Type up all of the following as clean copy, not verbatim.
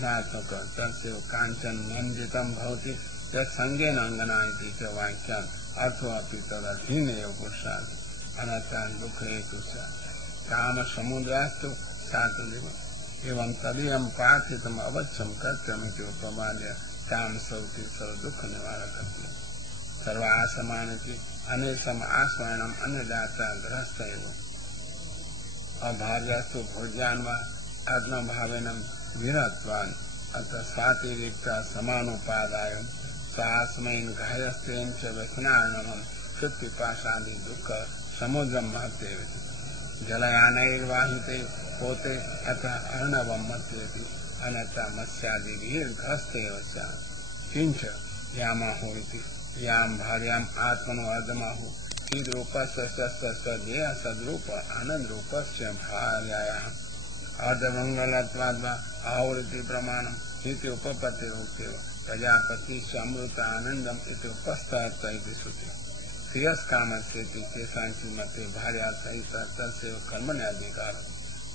ज्ञातक तस्य कांचन मंडितम भवति संज्ञेन अंगना इति च वाक्यान् अर्थोऽपि तदधीनेव पुरुषात् अनचान् दुःखेषु च काम समुद्रास्तु सातुलिव एवं तदीयं प्रार्थितम् अवश्यं कर्तव्यमिति उपमाद्य काम सौति सर्व दुःख निवारकत्वम् सर्वासमानिति अनेसम आश्रयणम् अन्यदाता गृहस्थ एव अभार्यास्तु भोज्यान् वा आत्मभावेन विरहत्वान् अतः स्वातिरिक्ता समानुपादाय स्वास्मैन् घायस्तेन च व्यसनार्णवम् कृत्पिपासादि दुःख समुद्रं महत्येव जलयानैर्वाहिते पोते अतः अर्णवं मत्येति अनता मत्स्यादिभिर्घस्तेव स्यात् किञ्च यामाहो इति यां भार्याम् आत्मनो अर्धमाहो चिद्रूपस्य देह सद्रूप आनन्दरूपस्य भार्यायाः अर्धमङ्गलत्वाद्वा आहुरिति प्रमाणम् इति उपपत्तिरूपेव प्रजापति अमृत आनंदम इति उपस्थात इति श्रुति श्रेयस्कामस्येति केषाञ्चित् मते भार्या सहित तस्य कर्मण्याधिकार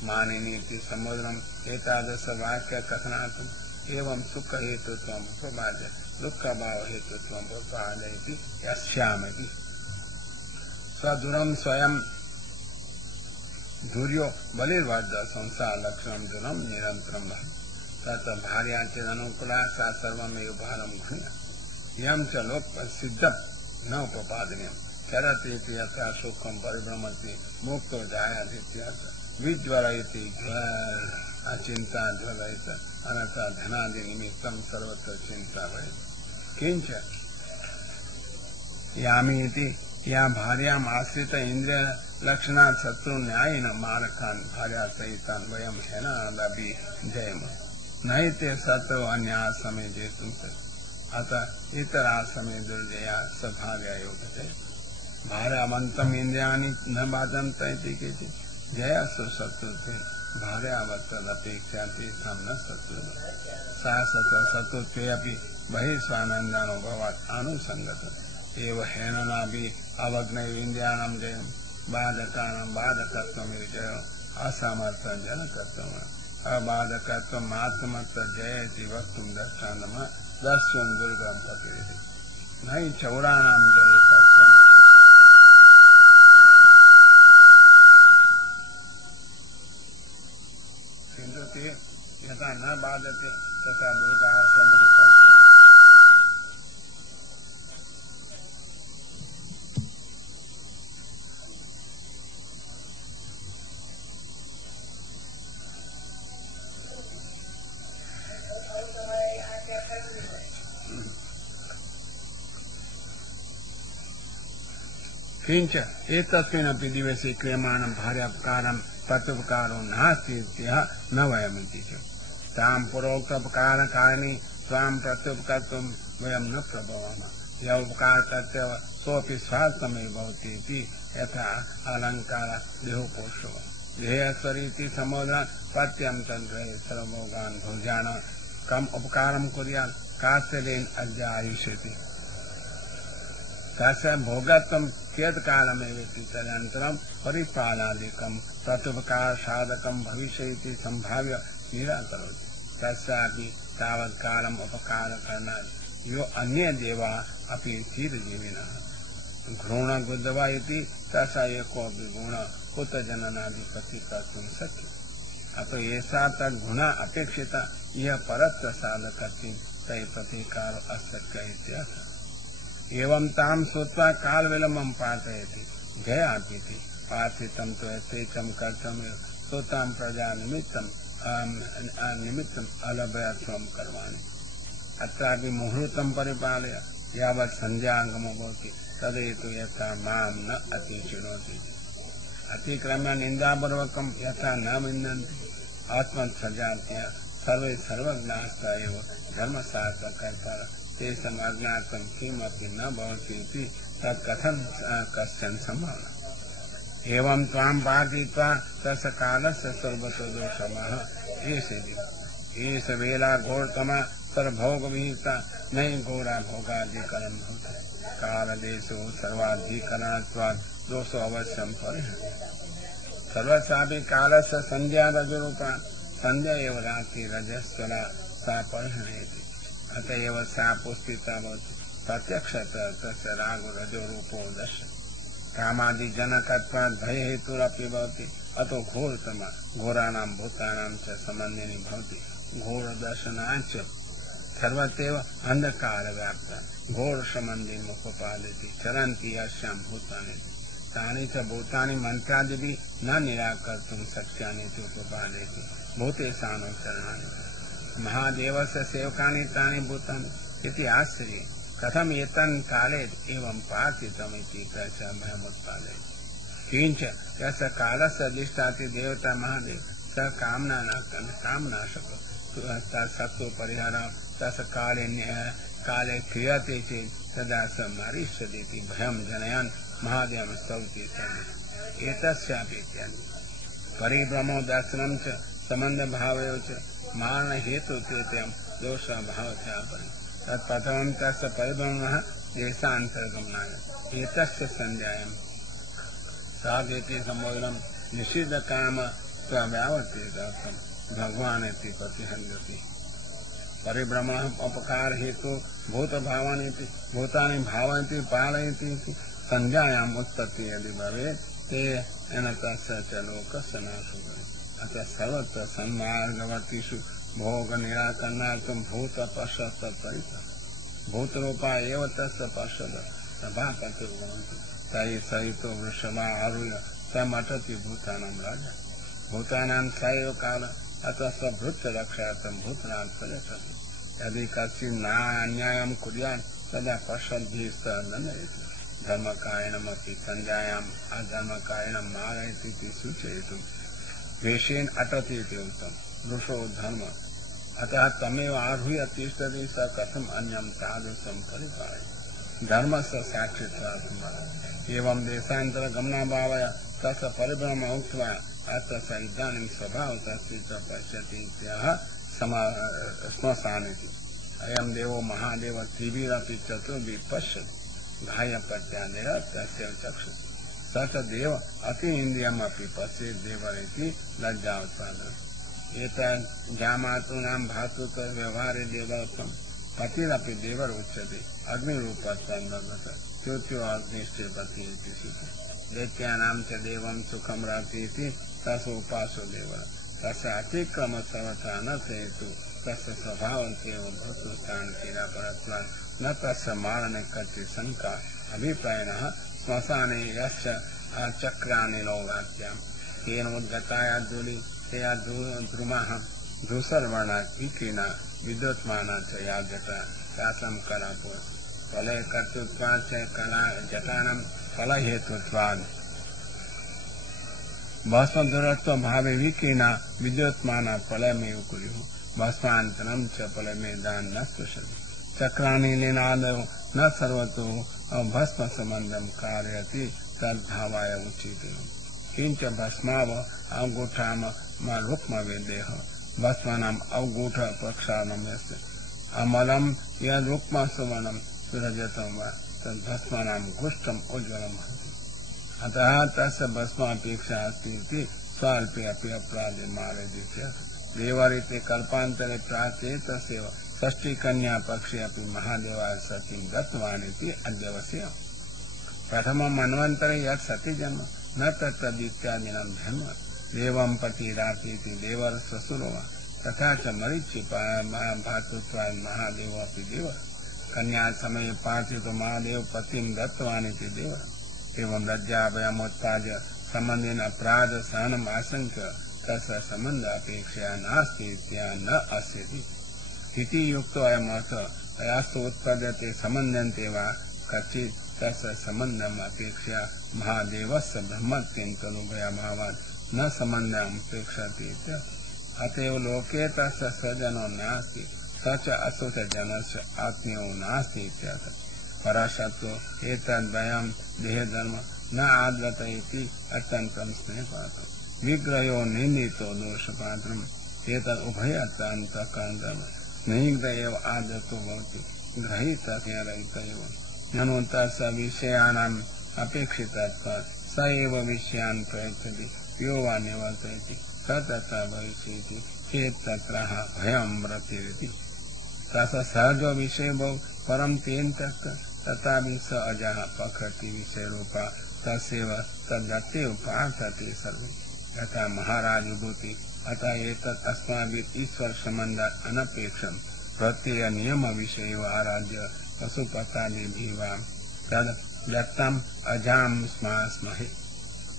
मानिनीति समुद्रम् एतादृश वाक्य कथनार्थम् एवं सुख हेतुत्वम् उपपाद्य दुःख भाव हेतुत्वम् उपपादयति यस्यामपि स्वदुरं स्वयं धुर्यो बलिर्वर्ध संसार लक्षणं दुरं निरन्तरं तत् भार्या चेदनुकूला सा सर्वमेव भारं गृह्णाति यं च लोक सिद्धं न उपपादनीयं चरतीति यथा सुखं परिभ्रमति मुक्तो जायाति विज्वलयति अचिन्ता ज्वलयति अनथा धनादि निमित्तं सर्वत्र चिन्ता भवेत् किञ्च यामीति या भार्याम् आश्रित इन्द्रिय लक्षणात् शत्रु न्यायेन मारकान् भार्या सहितान् वयं हेनादपि जयेम नैते शत्रु अन्या समय जेतुं अतः इतरा समय दुर्जया सभार्या योगते भार्यावन्तम् इन्द्रियाणि न बाधन्त इति केचित् जयासु शत्रुत्वे भार्यावत्तदपेक्षा तेषां न शत्रु सा शत्रुत्वे अपि बहिः स्वानन्दानुभवात् अनुसङ्गत एव हेननापि अवग्नैव इन्द्रियाणां जयम् बाधकानां बाधकत्वमिति जयम् असामर्थ्यजनकत्वम् अबाधकत्वम् आत्मतः जयति वक्तुं दर्शनं दुर्गम प्रकृति नहि चौराणां जयकत्वम् किन्तु यथा न बाधते तथा दुर्गाश्रमं किंच एतस्मिन्नपि दिवसे क्रियमाणं भार्यापकारं प्रत्युपकारो नास्ति न वयमिति तां पुरोक्तोपकारकारिणी स्वां प्रत्युपकर्तुं वयं न प्रभवामः यः उपकारकर्तव्यः सोऽपि स्वार्थमेव भवति इति यथा अलङ्कार देहोपोषो देहेश्वरीति समुद्रात् पत्यं तद्ग्रहे सर्वभोगान् भोज्यान् कम् उपकारं कुर्यात् कास्यलेन अद्यायुष्यति तस्य भोगत्वं कियत्कालमेवेति तदनन्तरं परिपालादिकं प्रत्युपकार साधकं भविष्यति संभाव्य निराकरोति तस्यापि तावत्कालम् उपकारकरणाय यो अन्ये देवा अपि चिरजीविनः घृणगुद्धवा इति तस्य एकोऽपि गुण कुतजननाधिपति कर्तुं शक्यते अतो एषा तद्गुणा अपेक्षिता यः परत्र साधकत्वं तैः प्रतीकारो अशक्य इत्यर्थः एवं तां श्रुत्वा कालविलम्बं पाठयति गयापीति पाठितं तु यथेच्छं कर्तव्यं श्रुतां प्रजा निमित्तम् अलभ्यत्वं कर्माणि अत्रापि मुहूर्तं परिपालय यावत् सन्ध्यागमो भवति तदेतु यथा मां न अतिचिनोति अतिक्रम्य निन्दापूर्वकं यथा न विन्दन्ति आत्मसजात्या सर्वे सर्वज्ञास्ता एव धर्मशास्त्रकर्ता तेषाम् अज्ञातं किमपि न भवति इति तत्कथं कश्चन सम्भावना एवं त्वां पाठयित्वा तस्य कालस्य सर्वतो दोषमः एष वेला घोरतमा सर्वभोगविहिता नहि घोरा भोगाधिकरणं भवति कालदेशो सर्वाधिकरणत्वात् दोषो अवश्यं परिहरति सर्वस्यापि कालस्य संध्या रजरूपा संध्या एव रात्रि रजस्वला सा परिहणयति अतएव सा पुष्पिता भवति प्रत्यक्षतः तस्य रागो रजो रूपो दर्शति कामादि जनकत्वात् भय हेतुरपि भवति अतो घोरतमा घोराणां भूतानां च सम्बन्धिनी भवति घोर दर्शनाच्च सर्वत्रैव अंधकार व्याप्ता घोर सम्बन्धिनी उपपादयति चरन्ति यस्यां भूतानि तानि च भूतानि मंत्रादिभिः न निराकर्तुं शक्यानि च उपपादयति भूतेषां चरणानि महादेवस्य सेवकानि तानि भूतानि इति आश्चर्ये कथम एतन् काले एवं पार्थितमिति च भयमुत्पादयति किंच यस्य कालस्य अधिष्ठाति देवता महादेव स कामनाशक तत्सत्त्व परिहारः तस्य काले क्रियते चेत् तदा स मरिष्यति भयं जनयन् महादेवं स्तौति एतस्यापि परिभ्रमो दर्शनं च सम्बन्धभावयो च मारण हेतुत्वेन दोषभावः तत्प्रथमं तस्य परिभ्रमणः देशान्तर्गमनाय एतस्य संज्ञायां साधेति संबोधनं निषिद्धकाम व्यावर्तितम् भगवान् इति प्रतिहन्यति परिभ्रमणः अपकार हेतु भूतभावानीति भूतानि भावयन्ति पालयन्ति इति संज्ञायाम् उत्पत्ति यदि भवेत् तेन तस्य च लोकस्य नाशो भवेत् अतः सर्वत्र सन्मार्गवर्तिषु भोग निराकरणार्थं भूत पश्चात् परितः भूतरूपा एव तस्य पश्चात् सभापतिर्भवन्ति तैः सहितो वृषभा आरुह्य तमटति भूतानां राजा भूतानां स एव कालः अतः स्वभृत्य रक्षार्थं भूतनां पर्यटति यदि कश्चित् अन्यायं कुर्यात् तदा पश्चाद्भिः सह दण्डयति धर्मकारिणमपि संज्ञायाम् अधर्मकारिणं मारयति इति सूचयितुं द्वेषेण अटति इति उक्तम् वृषो धर्म अतः तमेव आरुह्य तिष्ठति स कथम् अन्यं तादृशं परिपालयति धर्मस्य साक्षित्वात् एवं देशान्तरगमनाभावया तस्य परिभ्रमम् उक्त्वा अत्र स इदानीं स्वभावतः स्थित्वा पश्यति श्मशानेति अयं देवो महादेव त्रिभिरपि चतुर्भिः पश्यति बाह्यप्रत्यादेव तस्य चक्षुः स च देव अतीन्द्रियमपि पश्येत् देवरिति लज्जा उत्पादयति एतत् जामातॄणां भातृत्व व्यवहारे देवत्वं पतिरपि देवर उच्यते अग्निरूपत्वं त्योत्यो अग्निश्चे पति इति सूच्यते दैत्यानां च देवं सुखं राति इति तस्य उपासो देवः तस्य अतिक्रम सर्वथा न हेतु तस्य स्वभावन्तेव भूतस्थान क्रीडापरत्वात् न तस्य मारणे कति शंका अभिप्रायणः श्मशाने यस्य चक्राणि नौवाक्यां तेन उद्गताया धूलि तया द्रुमः धूसरवर्णा कीकीना विद्युत्माना च या जटा तासां कलापुर फले कर्तृत्वात् च कला जटानां फलहेतुत्वात् भस्मदुरत्व भावे विकीना विद्युत्माना फलमेव कुर्युः भस्मान्तरं च फलमेदान् न स्पृशति चक्राणि लीनादौ न सर्वतो भस्म संबंधं कारयति तद्भावाय उच्यते किंच भस्माव अवगूठाम रुक्म वेदेह भस्मानाम् अवगूठ प्रक्षालनम् यस्य अमलं यद् रुक्म सुवर्णं सुरजतं वा तद्भस्मानां गुष्ठम् उज्ज्वलं भवति अतः तस्य भस्मापेक्षा अस्ति इति स्वाल्पे अपि अपराधे मारयति चेत् देवरिति कल्पान्तरे प्राप्ते तस्यैव षष्ठीकन्या पक्षे अपि महादेवाय सतीं दत्तवान् इति अद्यवस्य प्रथमम् अन्वन्तरे यत् सती जन्म न तत्तदित्यादिनं धर्म देवं पतिरापीति देवर ससुरो वा तथा च मरीचि भातृत्वात् महादेव अपि देव कन्या समये पार्थितो महादेव पतिं दत्तवान् इति देव एवं लज्जाभयमुत्पाद्य सम्बन्धेन अपराध सहनम् आशंक्य तस्य सम्बन्ध अपेक्षया नास्ति इत्या न अस्ति इति युक्तो अयम् अर्थ अयास्तु उत्पद्यते सम्बन्धन्ते वा कच्चित् तस्य सम्बन्धम् अपेक्षया महादेवस्य ब्रह्मत्वेन तनुभयाभावात् न सम्बन्धम् अपेक्षते अतएव लोके तस्य स्वजनो नास्ति स च अस्य जनस्य आत्मीयो नास्ति इत्यर्थः परशत्रो एतद्वयं देहधर्म न आद्रत इति अत्यन्तं स्नेहपात्रम् विग्रहो निन्दितो दोषपात्रम् एतद् उभयत्रान्तःकरणधर्म स्निग्ध एव आदतो भवति ग्रहीतस्य रहित एव ननु तस्य विषयाणाम् अपेक्षितत्वात् स एव विषयान् प्रयच्छति यो वा निवर्तयति स तथा भविष्यति चेत तत्रः भयं रतिरिति तथा सहजो विषय बहु परम तेन तक तथापि स अजः पखति विषय रूपा तस्यैव तद्गते उपार्थते सर्वे यथा महाराज विभूति अतः एतत् अस्माभिः ईश्वर संबंध अनपेक्षम प्रत्यय नियम विषय आराध्य पशुपतादिभिः तद दत्तम अजाम स्महे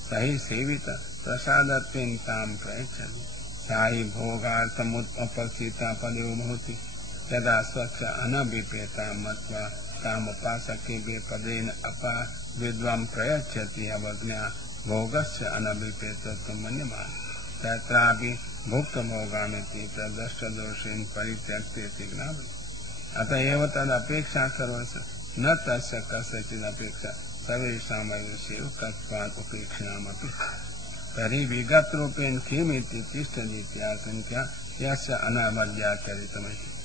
सही सेवित प्रसादत्वेन ताम प्रयच्छति साहि भोगार्थमुपस्थिता पदयो भवति यदा स्वच्छ अनभिपेता मत्वा तामुपासके पदेन अपा विद्वां प्रयच्छति अवज्ञा भोगस्य अनभिपेतत्वं मन्यमान् तत्रापि भुक्तभोगामिति प्रदृष्टदोषेण परित्यक्तेति ज्ञायते अतएव तदपेक्षा सर्वस्य न तस्य कस्यचिदपेक्षा सर्वेषामेव सेवकत्वात् उपेक्षामपि तर्हि विगत रूपेण किमिति तिष्ठतीत्याशङ्क्या यस्य अनवद्याचरितमिति